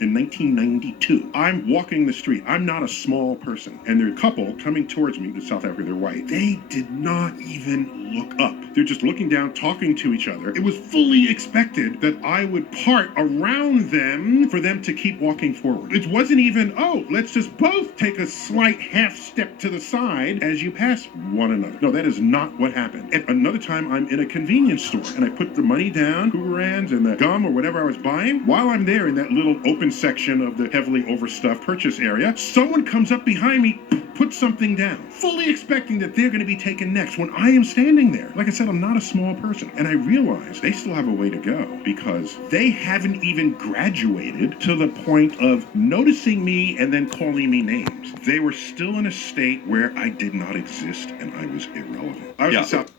in 1992. I'm walking the street. I'm not a small person. And there's a couple coming towards me, in South Africa, they're white. They did not even look up. They're just looking down, talking to each other. It was fully expected that I would part around them for them to keep walking forward. It wasn't even, oh, let's just both take a slight half step to the side as you pass one another. No, that is not what happened. At another time, I'm in a convenience store and I put the money down, Hooverans and the gum or whatever I was buying. While I'm there in that little open section of the heavily overstuffed purchase area, someone comes up behind me, puts something down, fully expecting that they're going to be taken next when I am standing there. Like I said, I'm not a small person. And I realize they still have a way to go because they haven't even graduated to the point of noticing me and then calling me names. They were still in a state where I did not exist and I was irrelevant. I was in South.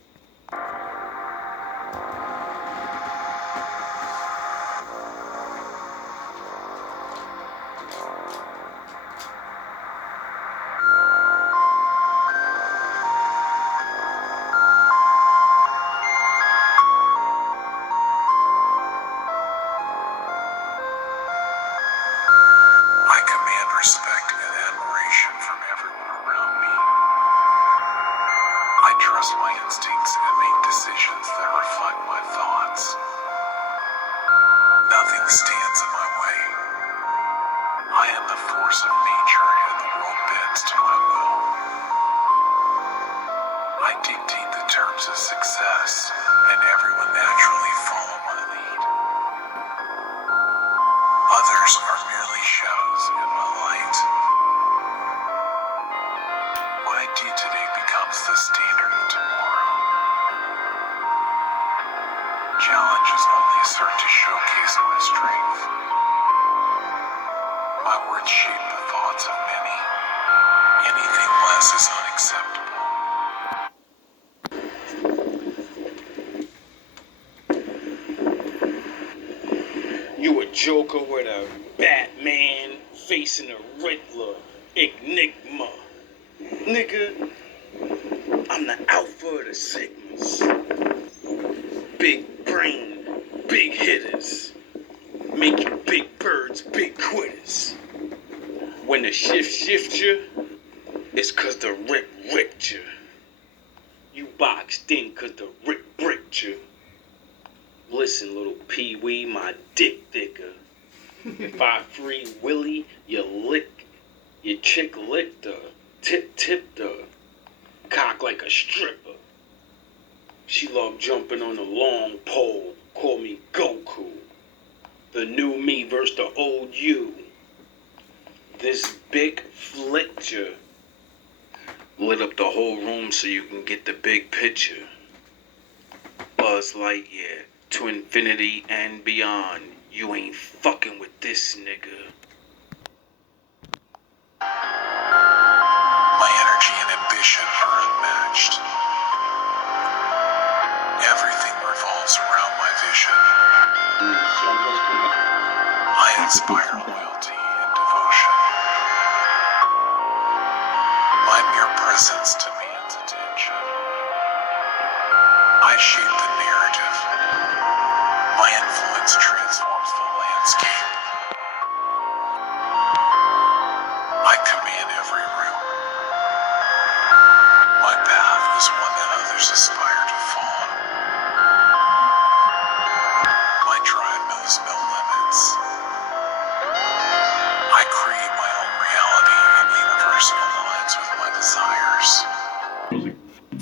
Respect and admiration from everyone around me. I trust my instincts and make decisions that reflect my thoughts. Nothing stands in my way. I am the force of nature and the world bends to my will. I dictate the terms of success and everyone naturally follow my lead. Others are merely shadows in my light. What I do today becomes the standard of tomorrow. Challenges only serve to showcase my strength. My words shape the thoughts of many. Anything less is unacceptable. You a Joker with a Batman facing a Riddler enigma. Nigga, I'm the alpha of the Sigmas. Big brain, big hitters. Make you big birds, big quitters. When the shift you, it's cause the rip ripped you. You boxed in cause the rip bricked you. Listen, little pee-wee, my dick thicker. If I free Willie, you lick, your chick licked her, tipped her, cock like a stripper. She loved jumping on a long pole, call me Goku. The new me versus the old you. This big flicker lit up the whole room so you can get the big picture. Buzz Lightyear. To infinity and beyond. You ain't fucking with this nigga. My energy and ambition are unmatched. Everything revolves around my vision. I inspire loyalty and devotion. My mere presence demands attention. I shape the narrative. My influence transforms the landscape. I command every room. My path is one that others aspire to follow. My drive knows no limits. I create my own reality and universe aligns with my desires.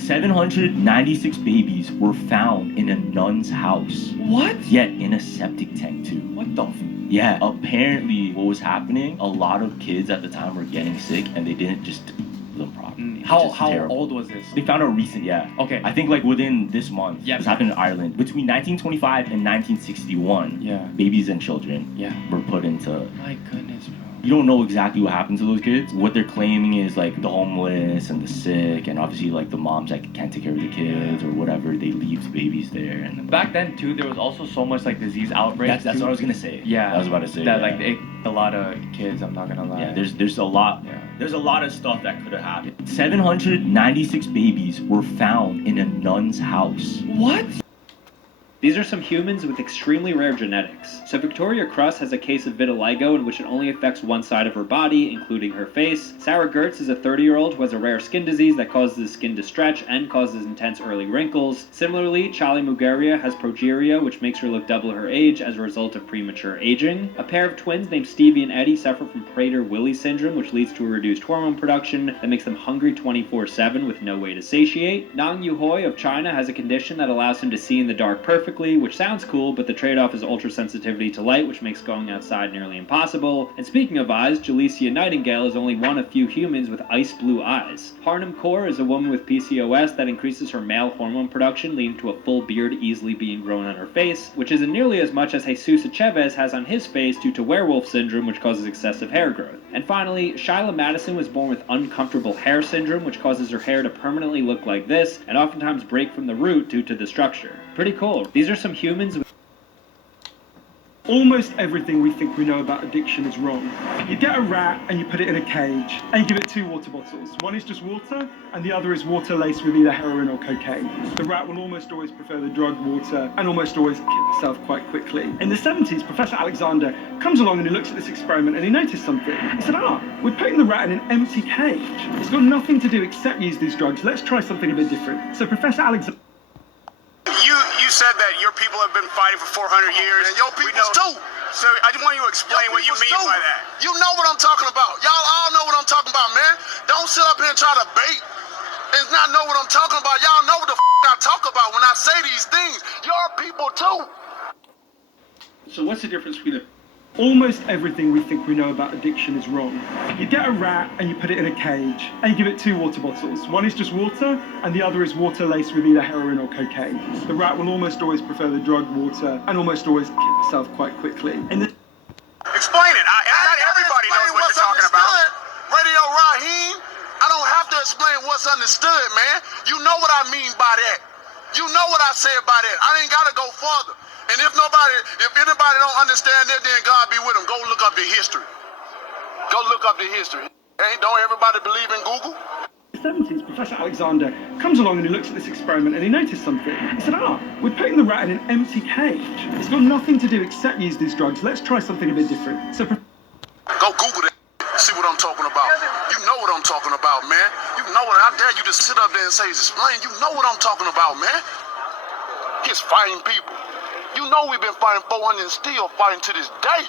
796 babies were found in a nun's house. What? Yet in a septic tank too. What the Yeah, apparently what was happening, a lot of kids at the time were getting sick and they didn't just do them properly. How old was this? They found a recent, Okay. I think like within this month. Yeah. This happened in Ireland. Between 1925 and 1961, Yeah. babies and children were put into... My goodness, bro. You don't know exactly what happened to those kids. What they're claiming is like the homeless and the sick, and obviously like the moms that can't take care of the kids or whatever, they leave the babies there. And Back then too, there was also so much like disease outbreaks. that's what I was gonna say. Yeah, I was about to say that. Like a lot of kids. I'm not gonna lie. Yeah, there's a lot. Yeah. There's a lot of stuff that could have happened. 796 babies were found in a nun's house. What? These are some humans with extremely rare genetics. So Victoria Cross has a case of vitiligo in which it only affects one side of her body, including her face. Sarah Gertz is a 30-year-old who has a rare skin disease that causes the skin to stretch and causes intense early wrinkles. Similarly, Charlie Mugaria has progeria, which makes her look double her age as a result of premature aging. A pair of twins named Stevie and Eddie suffer from Prader-Willi syndrome, which leads to a reduced hormone production that makes them hungry 24/7 with no way to satiate. Nang Yuhoi of China has a condition that allows him to see in the dark perfectly, which sounds cool, but the trade-off is ultra-sensitivity to light, which makes going outside nearly impossible. And speaking of eyes, Jalicia Nightingale is only one of few humans with ice blue eyes. Harnum Kaur is a woman with PCOS that increases her male hormone production, leading to a full beard easily being grown on her face, which isn't nearly as much as Jesus Chavez has on his face due to werewolf syndrome, which causes excessive hair growth. And finally, Shyla Madison was born with uncomfortable hair syndrome, which causes her hair to permanently look like this, and oftentimes break from the root due to the structure. Pretty cool. These are some humans with... Almost everything we think we know about addiction is wrong. You get a rat and you put it in a cage and you give it 2 water bottles. One is just water and the other is water laced with either heroin or cocaine. The rat will almost always prefer the drug water and almost always kill itself quite quickly. In the 70s, Professor Alexander comes along and he looks at this experiment and he noticed something. He said, we're putting the rat in an empty cage. It's got nothing to do except use these drugs. Let's try something a bit different. So Professor Alexander... You said that your people have been fighting for 400 years. And your people too. So I just want you to explain what you mean by that. You know what I'm talking about. Y'all all know what I'm talking about, man. Don't sit up here and try to bait and not know what I'm talking about. Y'all know what the I talk about when I say these things. Your people too. So what's the difference between Almost everything we think we know about addiction is wrong. You get a rat and you put it in a cage and you give it 2 water bottles. One is just water and the other is water laced with either heroin or cocaine. The rat will almost always prefer the drug water and almost always kill itself quite quickly. Explain it. Not everybody knows what you're talking about. Radio Raheem, I don't have to explain what's understood, man. You know what I mean by that. You know what I said by that. I ain't got to go further. And if anybody don't understand that, then God be with them. Go look up the history. Go look up the history. Don't everybody believe in Google? In the 70s, Professor Alexander comes along and he looks at this experiment and he noticed something. He said, we're putting the rat in an empty cage. It's got nothing to do except use these drugs. Let's try something a bit different. So go Google that. See what I'm talking about. You know what I'm talking about, man. You know what. I dare you to sit up there and say, explain. You know what I'm talking about, man. He's fighting people. You know we've been fighting 400 and still fighting to this day.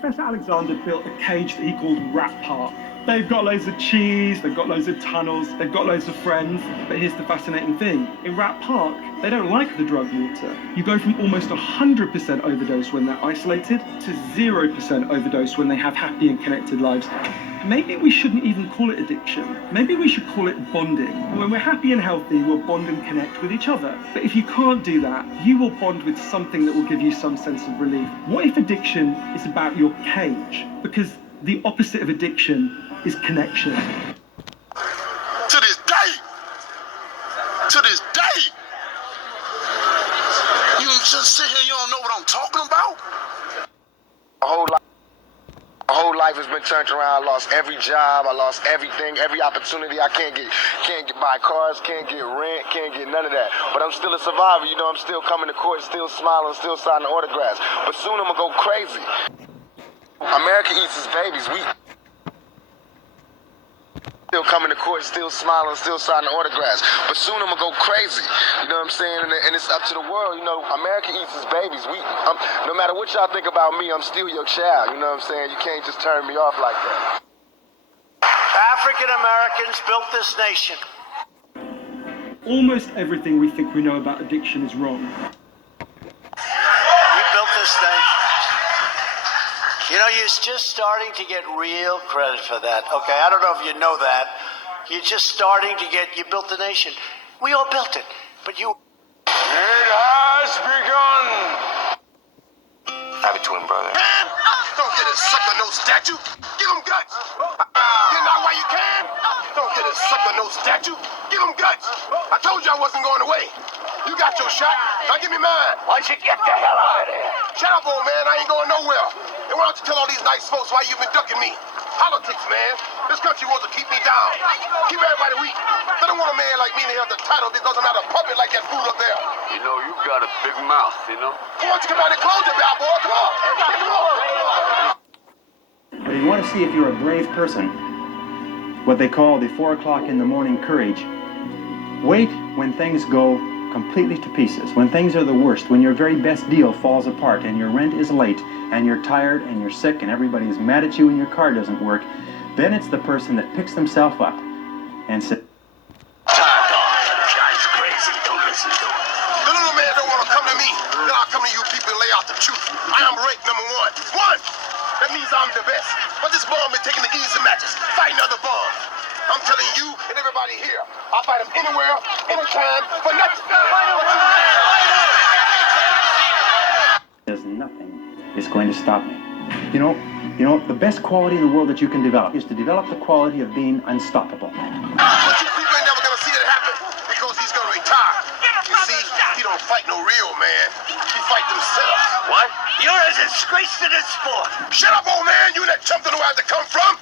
Professor Alexander built a cage that he called Rat Park. They've got loads of cheese, they've got loads of tunnels, they've got loads of friends. But here's the fascinating thing. In Rat Park, they don't like the drug water. You go from almost 100% overdose when they're isolated to 0% overdose when they have happy and connected lives. Maybe we shouldn't even call it addiction. Maybe we should call it bonding. When we're happy and healthy, we'll bond and connect with each other. But if you can't do that, you will bond with something that will give you some sense of relief. What if addiction is about your cage? Because the opposite of addiction is connection. To this day, you just sit here, you don't know what I'm talking about? My whole life has been turned around. I lost every job. I lost everything, every opportunity. I can't get buy cars, can't get rent, can't get none of that. But I'm still a survivor. You know, I'm still coming to court, still smiling, still signing autographs. But soon I'm gonna go crazy. America eats its babies. We still coming to court, still smiling, still signing autographs. But soon I'm gonna go crazy. You know what I'm saying? And it's up to the world. You know, America eats its babies. No matter what y'all think about me, I'm still your child. You know what I'm saying? You can't just turn me off like that. African Americans built this nation. Almost everything we think we know about addiction is wrong. We built this nation. You know, you're just starting to get real credit for that. Okay, I don't know if you know that. You're just starting to you built the nation. We all built it, but you... It has begun. I have a twin brother. Can? Don't get it sucked on no statue. Give him guts. You know why you can? Don't get it sucked on no statue. Give him guts. I told you I wasn't going away. You got your shot. Now give me mine. Why don't you get the hell out of there? Shut up, old man. I ain't going nowhere. And why don't you tell all these nice folks why you've been ducking me? Politics, man. This country wants to keep me down. Keep everybody weak. They don't want a man like me to have the title because I'm not a puppet like that fool up there. You know, you got a big mouth, you know? Why don't you come out and close it, bad boy? Come on. But if you want to see if you're a brave person, what they call the 4 o'clock in the morning courage, wait when things go completely to pieces, when things are the worst, when your very best deal falls apart and your rent is late and you're tired and you're sick and everybody is mad at you and your car doesn't work, then it's the person that picks themselves up and says, Guy's crazy. Don't listen to him. The little man don't want to come to me. Then I'll come to you people and lay out the truth. I am ranked number one. One! That means I'm the best. But this bomb been taking the easy matches, fighting other bombs. I'm telling you and everybody here, I'll fight them anywhere, anytime, for nothing. There's nothing is going to stop me. You know, the best quality in the world that you can develop is to develop the quality of being unstoppable. But you people ain't never gonna see it happen because he's gonna retire. You see, he don't fight no real man. He fight themselves. What? You're a disgrace to this sport. Shut up, old man. You and that chump don't know where to come from.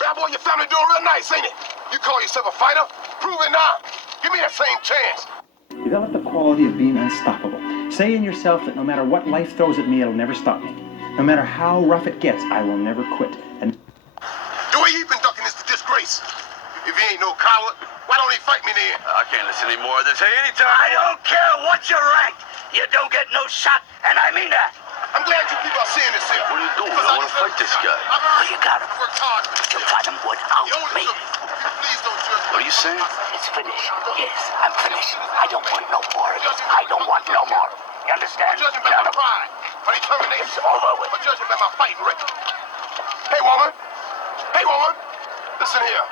Bad boy, your family doing real nice, ain't it? You call yourself a fighter? Prove it now. Give me that same chance. Develop the quality of being unstoppable. Say in yourself that no matter what life throws at me, it'll never stop me. No matter how rough it gets, I will never quit. And the way you've been ducking is the disgrace. If he ain't no coward, why don't he fight me then? I can't listen anymore. They say anytime. I don't care what you rank. You don't get no shot, and I mean that. I'm glad you people are seeing this here. What are you doing? I want to fight this guy. Well, you got him. Worked hard. You fight him without me. Please don't judge me. What are you saying? It's finished. Yes, I'm finished. I don't want no more of this. I don't want no more. You understand? Judge him by my pride, my determination. It's over with. But judge him by my fighting record. Hey, woman. Hey, woman. Listen here.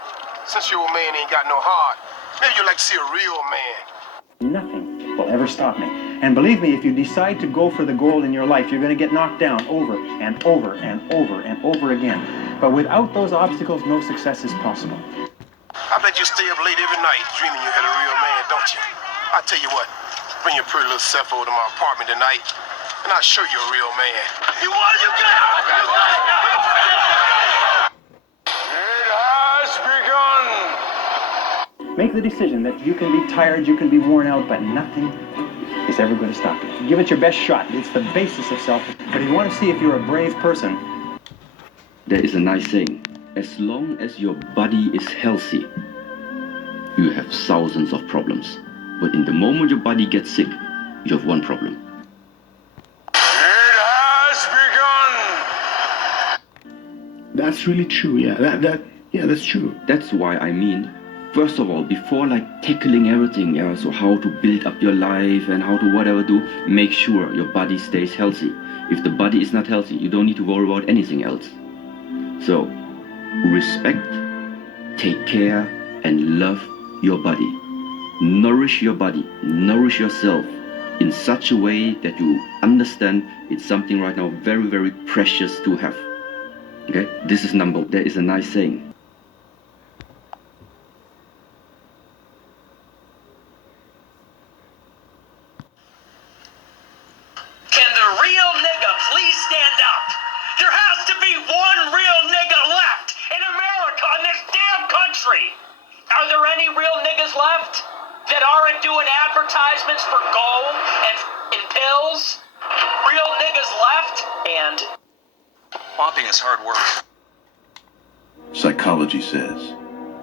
Since your old man ain't got no heart, maybe you'd like to see a real man. nothing will ever stop me. And believe me, if you decide to go for the goal in your life, you're going to get knocked down over and over and over and over again. But without those obstacles, no success is possible. I bet you stay up late every night dreaming you had a real man, don't you? I tell you what, bring your pretty little self over to my apartment tonight, and I'll show you a real man. You want you get out! It has begun! Make the decision that you can be tired, you can be worn out, but nothing is ever going to stop you. Give it your best shot. It's the basis of self. But if you want to see if you're a brave person, there is a nice saying, as long as your body is healthy, you have thousands of problems. But in the moment your body gets sick, you have one problem. It has begun! That's really true, yeah. That's true. That's why I mean, first of all, before like tackling everything, so how to build up your life and how to whatever do, make sure your body stays healthy. If the body is not healthy, you don't need to worry about anything else. So, respect, take care, and love your body. Nourish your body, nourish yourself in such a way that you understand it's something right now very, very precious to have. Okay? This is there is a nice saying. Can the real nigga please stand up? There has to be one real nigga left in America, in this damn country. Are there any real niggas left that aren't doing advertisements for gold and pills? Real niggas left? And Mopping is hard work. Psychology says,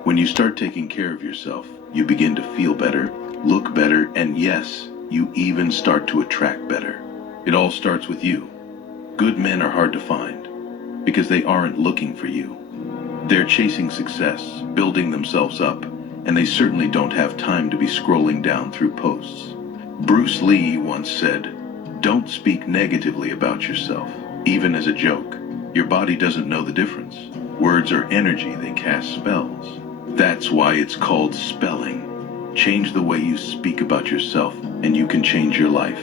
when you start taking care of yourself, you begin to feel better, look better, and yes, you even start to attract better. It all starts with you. Good men are hard to find because they aren't looking for you. They're chasing success, building themselves up, and they certainly don't have time to be scrolling down through posts. Bruce Lee once said, "Don't speak negatively about yourself, even as a joke. Your body doesn't know the difference. Words are energy, they cast spells. That's why it's called spelling. Change the way you speak about yourself, and you can change your life.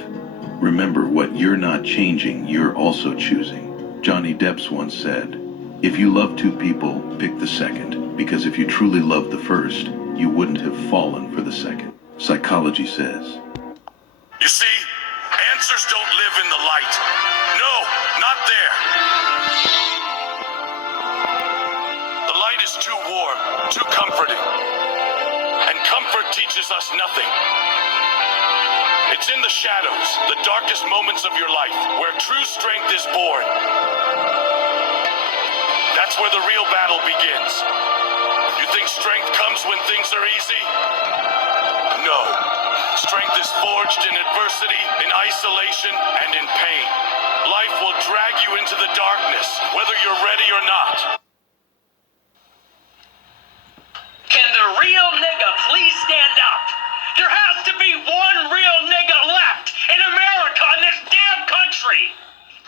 Remember, what you're not changing, you're also choosing." Johnny Depp once said, "If you love two people, pick the second, because if you truly loved the first, you wouldn't have fallen for the second." Psychology says, You see, and Answers don't live in the light. No, not there. The light is too warm, too comforting. And comfort teaches us nothing. It's in the shadows, the darkest moments of your life, where true strength is born. That's where the real battle begins. You think strength comes when things are easy? No. Strength is forged in adversity, in isolation, and in pain. Life will drag you into the darkness, whether you're ready or not. Can the real nigga please stand up? There has to be one real nigga left in America, in this damn country.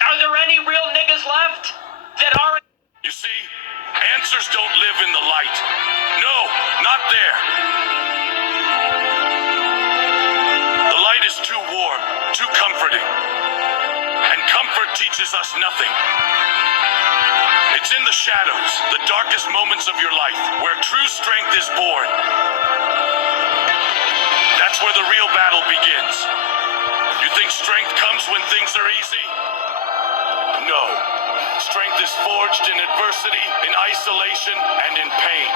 Are there any real niggas left that aren't? You see, answers don't live in the light. No, not there. The light is too warm, too comforting. And comfort teaches us nothing. It's in the shadows, the darkest moments of your life, where true strength is born. That's where the real battle begins. You think strength comes when things are easy? No. Strength is forged in adversity, in isolation, and in pain.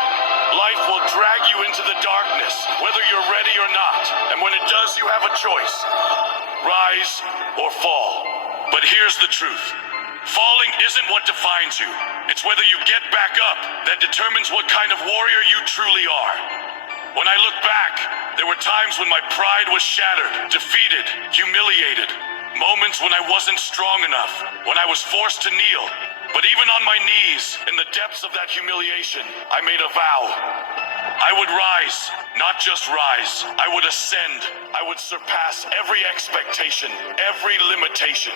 Life will drag you into the darkness, whether you're ready or not. And when it does, you have a choice. Rise or fall. But here's the truth. Falling isn't what defines you. It's whether you get back up that determines what kind of warrior you truly are. When I look back, there were times when my pride was shattered, defeated, humiliated. Moments when I wasn't strong enough, when I was forced to kneel. But even on my knees, in the depths of that humiliation, I made a vow. I would rise, not just rise. I would ascend. I would surpass every expectation, every limitation.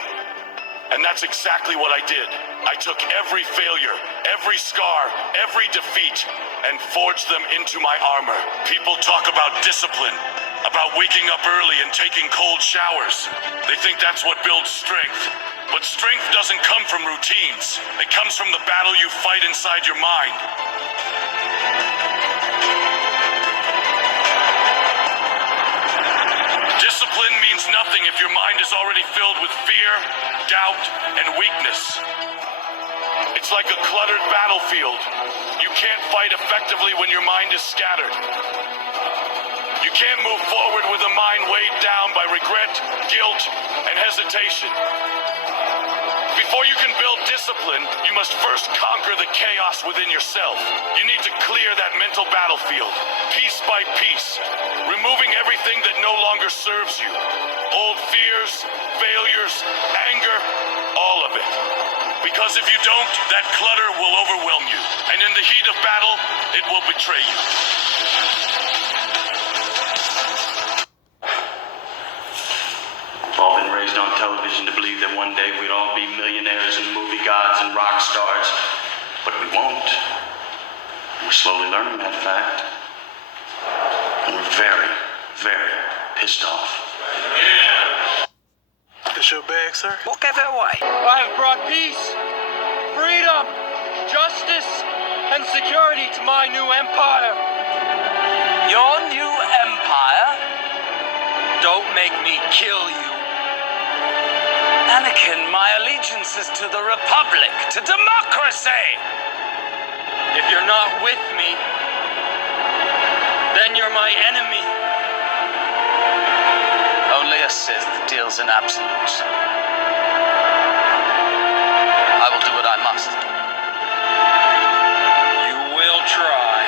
And that's exactly what I did. I took every failure, every scar, every defeat, and forged them into my armor. People talk about discipline, about waking up early and taking cold showers. They think that's what builds strength. But strength doesn't come from routines. It comes from the battle you fight inside your mind. Discipline means nothing if your mind is already filled with fear, doubt, and weakness. It's like a cluttered battlefield. You can't fight effectively when your mind is scattered. You can't move forward with a mind weighed down by regret, guilt, and hesitation. Before you can build discipline, you must first conquer the chaos within yourself. You need to clear that mental battlefield, piece by piece, removing everything that no longer serves you. Old fears, failures, anger, all of it. Because if you don't, that clutter will overwhelm you. And in the heat of battle, it will betray you. All been raised on television to believe that one day we'd all be millionaires and movie gods and rock stars. But we won't. We're slowly learning that fact. And we're very, very pissed off. Is your bag, sir? Walk out that way. I have brought peace, freedom, justice, and security to my new empire. Your new empire? Don't make me kill you. Anakin, my allegiance is to the Republic, to democracy! If you're not with me, then you're my enemy. Only a Sith deals in absolutes. I will do what I must. You will try.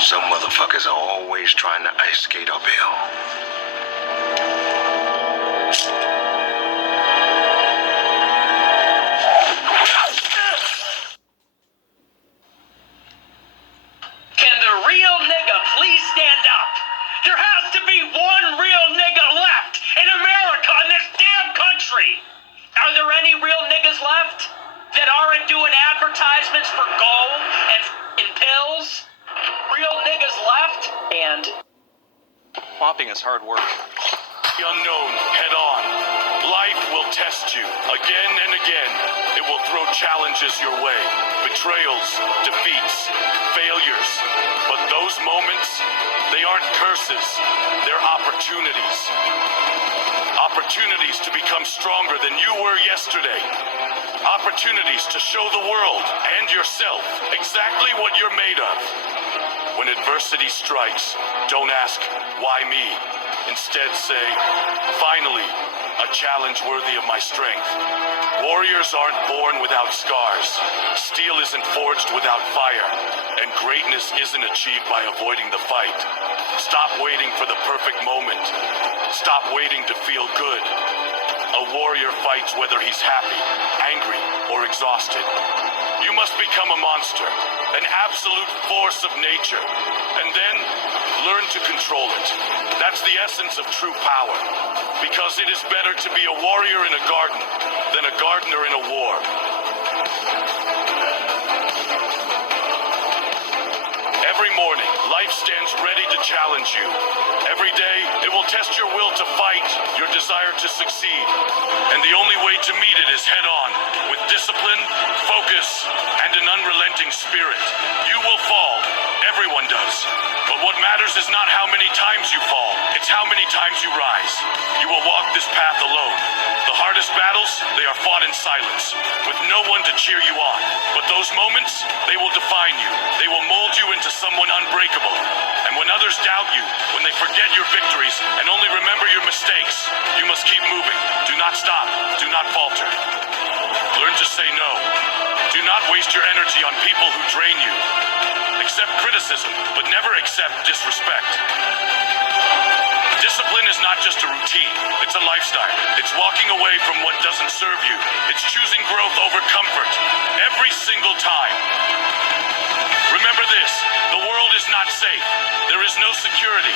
Some motherfuckers are always trying to ice skate uphill. Can the real nigga please stand up? There has to be one real nigga left in America, in this damn country. Are there any real niggas left that aren't doing advertisements for gold and pills? Real niggas left? And Mopping is hard work. The unknown head on. Life will test you again and again. It will throw challenges your way, betrayals, defeats, failures. But those moments, they aren't curses, they're opportunities. Opportunities to become stronger than you were yesterday. Opportunities to show the world and yourself exactly what you're made of. When adversity strikes, don't ask, why me? Instead say, finally, a challenge worthy of my strength. Warriors aren't born without scars. Steel isn't forged without fire. And greatness isn't achieved by avoiding the fight. Stop waiting for the perfect moment. Stop waiting to feel good. A warrior fights whether he's happy, angry, or exhausted. You must become a monster, an absolute force of nature, and then learn to control it. That's the essence of true power, because it is better to be a warrior in a garden than a gardener in a war. Every morning, life stands ready to challenge you. Every day, it will test your will to fight, your desire to succeed. And the only way to meet it is head-on, with discipline, focus, and an unrelenting spirit. You will fall. Everyone does. But what matters is not how many times you fall, it's how many times you rise. You will walk this path alone. The hardest battles, they are fought in silence, with no one to cheer you on. But those moments, they will define you. They will mold you into someone unbreakable. And when others doubt you, when they forget your victories and only remember your mistakes, you must keep moving. Do not stop. Do not falter. Learn to say no. Do not waste your energy on people who drain you. Accept criticism, but never accept disrespect. Discipline is not just a routine, it's a lifestyle. It's walking away from what doesn't serve you. It's choosing growth over comfort, every single time. Remember this, the world is not safe. There is no security.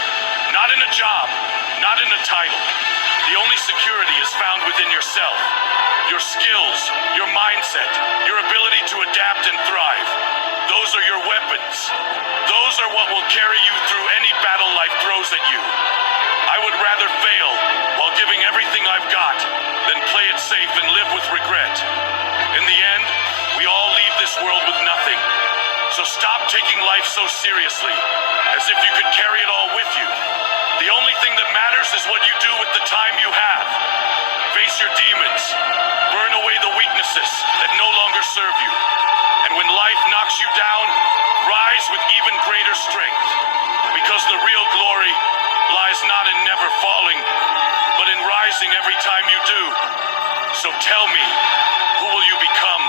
Not in a job, not in a title. The only security is found within yourself. Your skills, your mindset, your ability to adapt and thrive. Those are your weapons. Those are what will carry you through any battle life throws at you. I would rather fail while giving everything I've got than play it safe and live with regret. In the end, we all leave this world with nothing. So stop taking life so seriously, as if you could carry it all with you. The only thing that matters is what you do with the time you have. Face your demons. Burn away the weaknesses that no longer serve you. And when life knocks you down, rise with even greater strength. Because the real glory lies not in never falling, but in rising every time you do. So tell me, who will you become?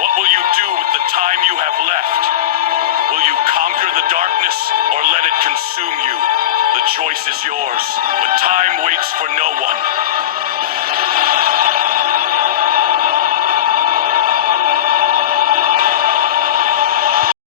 What will you do with the time you have left? Will you conquer the darkness or let it consume you? The choice is yours, but time waits for no one.